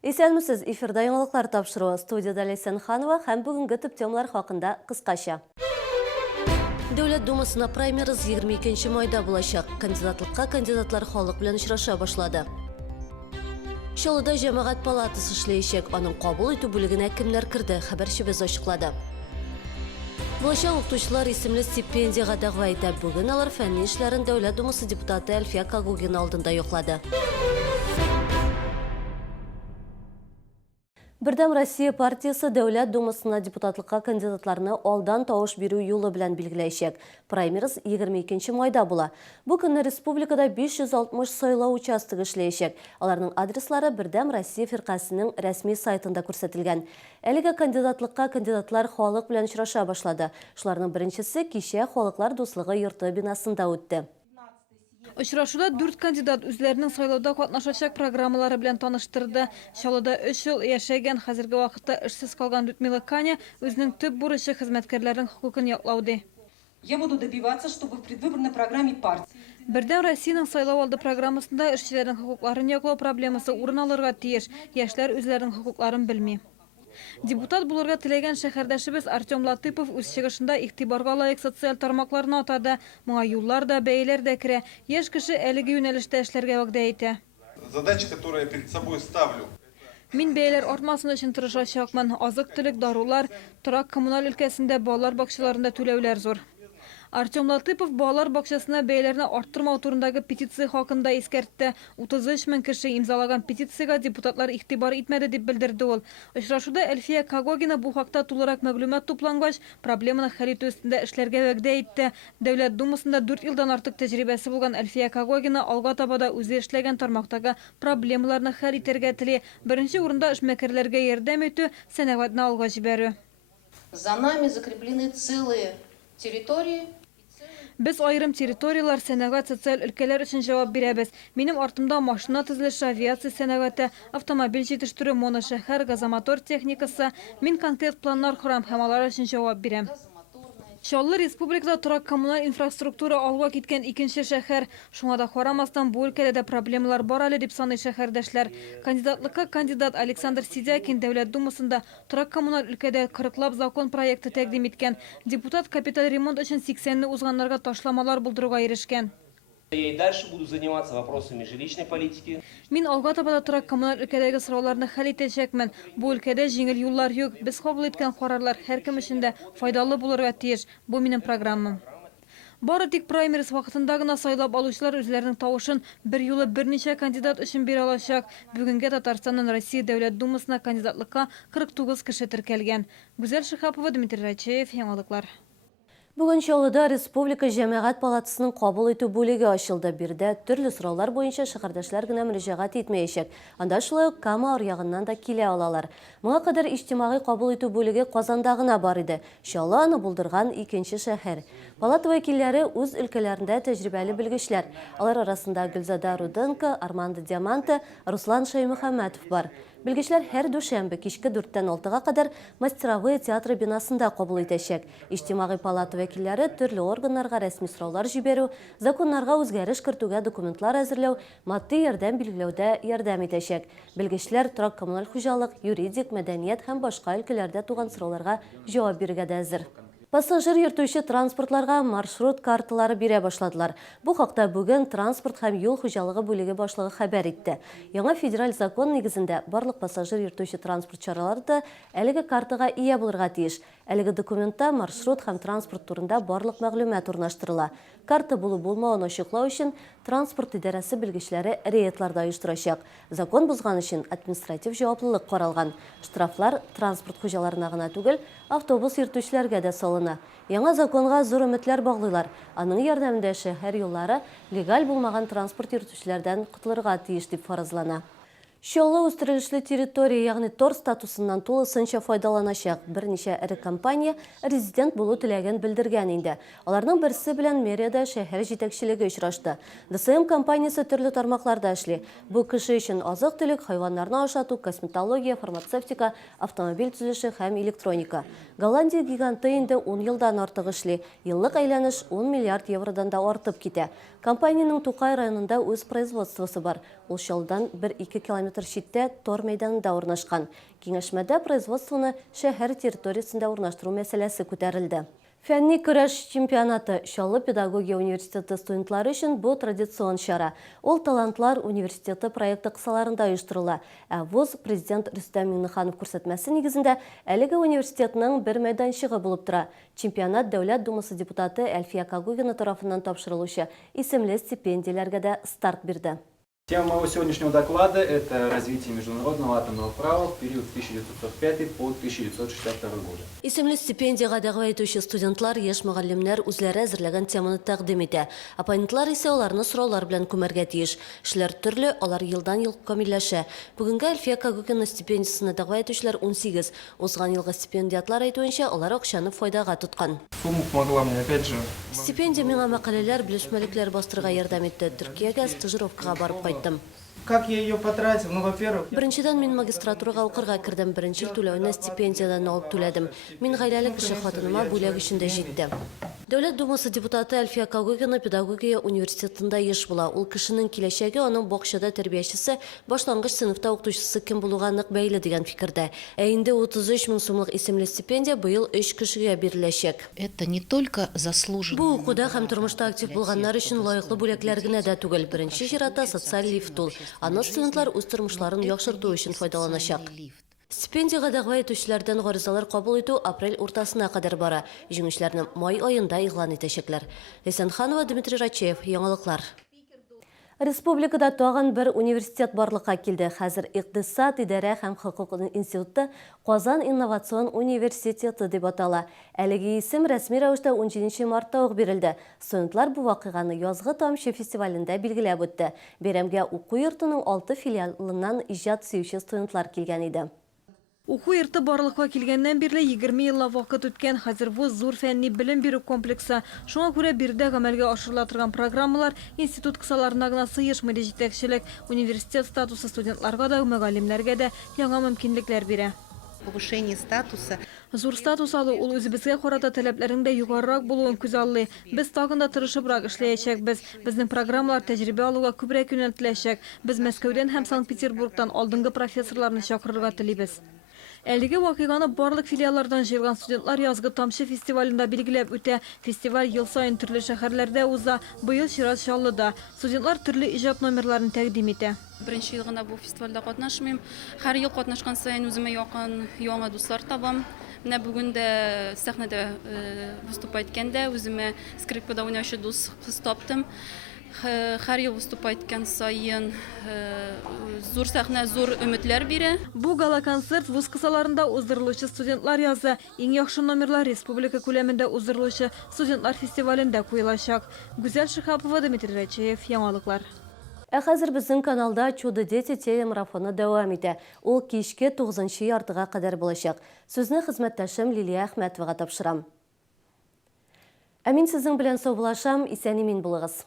Исәнмесез, эфирда яңалыклар тапшыруы. Студияда Лейсан Ханова һәм бүгенге төп темалар хакында кыскача. Дәүләт Думасына праймериз 22 майда булачак. Кандидатлыкка кандидатлар халык белән очраша башлады. Чаллыда җәмәгать палатасы эшләячәк. Аның кабул итү бүлегенә кемнәр керде? Хәбәрчебез ачыклады. Булачак укытучылар исемле стипендияга дәгъва итә. Бүген алар фәнни эшләрен Дәүләт Думасы депутаты Әлфия Кагугина алдында яклады. Бердәм Россия партиясы Дәүләт Думасына депутатлыкка кандидатларны алдан тавыш бирү юлы белән билгеләячәк. Праймериз 22 майда була. Бу көнне республикада 560 сайлау участогы эшләячәк. Аларның адреслары Бердәм Россия фиркасының рәсми сайтында күрсәтелгән. Әлегә кандидатлыкка кандидатлар халык белән очраша башлады. Шуларның беренчесе кичә Халыклар дуслыгы йорты бинасында үтте. Очрашуда 4 кандидат үзләренең сайлауда катнашачак программалары белән таныштырды. Чаллыда 3 ел яшәгән, хәзерге вакытта эшсез калган Людмила Каня үзенең төп бурычы хезмәткәрләрнең хокукын яклау ди. Я буду добиваться, чтобы в предвыборной программе партии Бердәм Россиянең сайлау алды программасында эшчеләрнең хокукларын яклау проблемасы урын алырга тиеш. Яшьләр үзләренең хокукларын белми. Депутат булырга теләгән шәһәрдәшебез Артем Латыпов үз чыгышында игътибарга лаек социаль тармакларны атады. Моңа юллар да, бәяләр дә керә. Яшь кеше әлеге юнәлештә эшләргә вәгъдә итә. Задача, которую я перед собой ставлю. Мин бәяләр артмасын өчен тырышачакмын. Азык-төлек, дарулар, торак коммуналь өлкәсендә балалар бакчаларында түләүләр зур. Артем Латыпов балалар бакчасына бәяләрне арттырмау турындагы петиция хакында искәртте. 33 мең кеше имзалаган петициягә депутатлар игътибар итмәде дип белдерде ул. Очрашуда Әлфия Кагугина бу хакта тулырак мәгълүмат туплагач, проблеманы хәл итү өстендә эшләргә вәгъдә итте. Дәүләт Думасында 4 елдан артык тәҗрибәсе булган Әлфия Кагугина алга таба да үзе эшләгән тармактагы проблемаларны хәл итәргә тели. Беренче урында эшмәкәрләргә ярдәм итү, сәнәгатьне алга җибәрү. За нами закреплены целые территории. Без айрым территориялар, сәнәгать, социаль өлкәләр өчен җавап бирәбез. Минем артымда машина төзелеше, авиация сәнәгате, автомобиль җитештерү, моношәһәр, газомотор техникасы. Мин конкрет планнар корам һәм алар өчен җавап бирәм. Чаллы республикада торак коммуналь инфраструктура алга киткән икенче шәһәр. Шуңа да карамастан бу өлкәдә дә проблемалар бар әле дип саный шәһәрдәшләр. Кандидатлыкка кандидат Александр Сидякин Дәүләт Думасында торак коммуналь өлкәдә 40лап закон проекты тәкъдим иткән. Депутат капиталь ремонт өчен 80-не узганнарга ташламалар булдыруга ирешкән. Я и дальше буду заниматься вопросами жилищной политики. Мин алга таба да торак коммуналь өлкәдәге сорауларны хәл итәчәкмен. Бу өлкәдә җиңел юллар юк. Без кабул иткән карарлар һәркем өчен дә файдалы булырга тиеш. Бу минем программам. Бары тик праймериз вакытында гына сайлап алучылар үзләренең тавышын бер юлы берничә кандидат өчен бирә алачак. Бүгенгә Татарстанның Россия Дәүләт Думасына кандидатлыкка 49 кеше теркәлгән. Гүзәл Шихапова, Дмитрий Рачеев, яңалыклар. Бүген Чаллыда Республика җәмәгать палатасының кабул итү бүлеге ачылды. Бирдә төрле сораулар буенча шәһәрдәшләр генә мөрәҗәгать итмәячәк. Анда шулай ук Кама аръягыннан да килә алалар. Моңа кадәр иҗтимагый кабул итү бүлеге Казанда гына бар иде. Чаллы аны булдырган икенче шәһәр. Палата вәкилләре үз өлкәләрендә тәҗрибәле белгечләр. Алар арасында Гөлзада Руденко, Армандо Диаманте, Руслан Шаймөхәммәтов бар. Белгечләр һәр дүшәмбе кичке 4-тән 6-га кадәр мастеровые театры бинасында кабул итәчәк. Иҗтимагый палата вәкилләре төрле органнарга рәсми сораулар җибәрү, законнарга үзгәреш кертүгә документлар әзерләү, матди ярдәм билгеләүдә ярдәм итәчәк. Белгечләр торак коммуналь хуҗалык, юридик, мәдәният һәм башка өлкәләрдә туган сорауларга җавап бирергә дә әзер. Пассажир йөртүче транспортларга маршрут карталары бирә башладылар. Бу хакта бүген транспорт һәм юл хуҗалыгы бүлеге башлыгы хәбәр итте. Яңа федераль закон нигезендә барлык пассажир йөртүче транспорт чаралары да әлеге картага ия булырга тиеш. Әлеге документта маршрут һәм транспорт турында барлык мәгълүмат урнаштырыла. Карта булу-булмауын ачыклау өчен транспорт идарәсе белгечләре рейдларда оештырачак. Закон бузган өчен административ җаваплылык каралган. Штрафлар транспорт хуҗаларына гына түгел, автобус йөртүчеләргә дә салына. Яңа законга зур өметләр баглыйлар. Аның ярдәмендә шәһәр юллары легаль булмаган транспорт йөртүчеләрдән котылырга тиеш дип фаразлана. Чаллы үстерелешле территория, ягъни тор статусыннан тулысынча файдаланачак. Берничә эре компания резидент булу теләген белдергән инде. Аларның берсе белән мэриядә шәһәр җитәкчелеге очрашты. ДСМ компаниясе төрле тармакларда эшли. Бу кеше өчен азык-төлек, хайваннарны ашату, косметология, фармацевтика, автомобиль төзелеше һәм электроника. Голландия гиганты инде 10 елдан артык эшли. Еллык әйләнеш 10 миллиард евродан да артып китә. Компаниянең Тукай районында үз производствосы бар. Ул Чаллыдан 1-2 км километр шитте Тор мәйданында орнашкан. Кеңешмәдә производствоны шәһәр территориясендә урнаштыру мәсьәләсе күтәрелде. Фәнни көрәш чемпионаты Чаллы педагогия университеты студентлары өчен бу традицион чара. Ул талантлар университеты проекты кысаларында оештырыла. Ә ВУЗ президент Рөстәм Миңнеханов күрсәтмәсе нигезендә әлеге университетның бер мәйданчыгы булып тора. Чемпионат Дәүләт Думасы депутаты Әлфия Кагугина тарафыннан тапшырылучы исемле стипендияләргә дә старт бирде. Тема моего сегодняшнего доклада – это развитие международного атомного права в период с 1945 по 1962 годы. Исемле стипендияга дәгъва итүче студентлар, яшь мөгаллимнәр үзләре әзерләгән теманы тәкъдим итә. Оппонентлар исә аларны сораулар белән күмәргә тиеш. Эшләр төрле, алар елдан-ел камилләшә. Бүгенгә Әлфия Кагугина стипендиясенә дәгъва итүчеләр 18. Узган елгы стипендиатлар әйтүенчә, алар акчаны файдага тоткан. Сумма помогла мне, опять же. Стипендия миңа мәкаләләр, белешмәлекләр бастырырга ярдәм итте. Төркиягә стажировкага барып кайттым. Как я ее потратил? Ну, во-первых, Беренчедән мин магистратурага укырга кирдем. Беренче ел түләвенә стипендиядан алып түләдем. Мин гаиләле кеше хатыныма бүләк өчен дә җитте. Дәүләт Думасы депутаты Әлфия Кагугина педагогия университетында еш була. Ул кешенең киләчәге аның бакчада тәрбиячесе, башлангыч сыйныфта укытучысы кем булуга нык бәйле дигән фикердә. Ә инде 33 мең сумлык исемле стипендия быел 3 кешегә биреләчәк. Это не только заслуженно. Бу укуда һәм тормышта актив булганнар өчен лаеклы бүләкләр генә дә түгел. Беренче чиратта социаль лифт ул. Аны студентлар үз тормышларын яхшырту өчен файдаланачак. Стипендияга дәгъва итүчеләрдән гаризалар кабул итү апрель уртасына кадәр бара. Җиңүчеләрне май аенда игълан итәчәкләр. Ләйсәнханова, Дмитрий Рачеев, яңалыклар. Республикада тагын бер университет барлыкка килде. Хәзер Икътисад, идарә һәм хокук институты Казан инновацион университеты дип атала. Әлеге исем рәсми рәвештә 17 мартта ук бирелде. Студентлар бу вакыйганы язгы тамчы фестивалендә билгеләп үтте. Бәйрәмгә уку йортының 6 филиалыннан иҗат сөюче студентлар килгән иде. Уку йорты барлыкка килгәннән бирле 20 елла вакыт үткән. Хәзер ВУЗ зур фәнни белем бирү комплексы. Шуңа күрә бирдә гамәлгә ашырыла торган программалар институт кысаларына гына сыешмый җитәкчелек. Университет статусы студентларга да, мөгаллимнәргә дә яңа мөмкинлекләр бирә. Повышение статуса. Зур статус алу ул үзебезгә карата таләпләрнең дә югарырак булуын күз аллый. Без тагын да тырышыбрак эшләячәкбез. Безнең программалар тәҗрибә алуга күбрәк юнәлтеләчәк. Без Мәскәүдән һәм Санкт-Петербургтан алдынгы профессорларны чакырырга телибез. Әлеге вакыйганы барлык филиаллардан җыелган студентлар язгы тамчы фестивалендә билгеләп үтә. Фестиваль ел саен төрле шәһәрләрдә уза. Быел Чират Чаллыда. Студентлар төрле иҗат номерларын тәкъдим итә. Беренче ел гына бу фестивальдә катнашмыйм. Һәр ел катнашкан саен үземә якын яңа дуслар табам. Менә бүген дә сәхнәдә выступать иткәндә үземә скрипкада уйнаучы дус кыз таптым. Һәр ел выступать иткән саен зур сәхнә, зур өметләр бирә. Бу гала-концерт вуз кысаларында уздырылучы студентлар язы. Иң яхшы номерлар республика күләмендә уздырылучы студентлар фестивалендә куелачак. Гүзәл Шихапова, Дмитрий Рачеев, яңалыклар. Ә хәзер безнең каналда «Чудо дети» телемарафоны дәвам итә. Ул кичке 9 яртыга кадәр булачак. Сүзне хезмәттәшем Лилия Әхмәтовага тапшырам. Ә мин сезнең белән саубулашам, исән-имин булыгыз.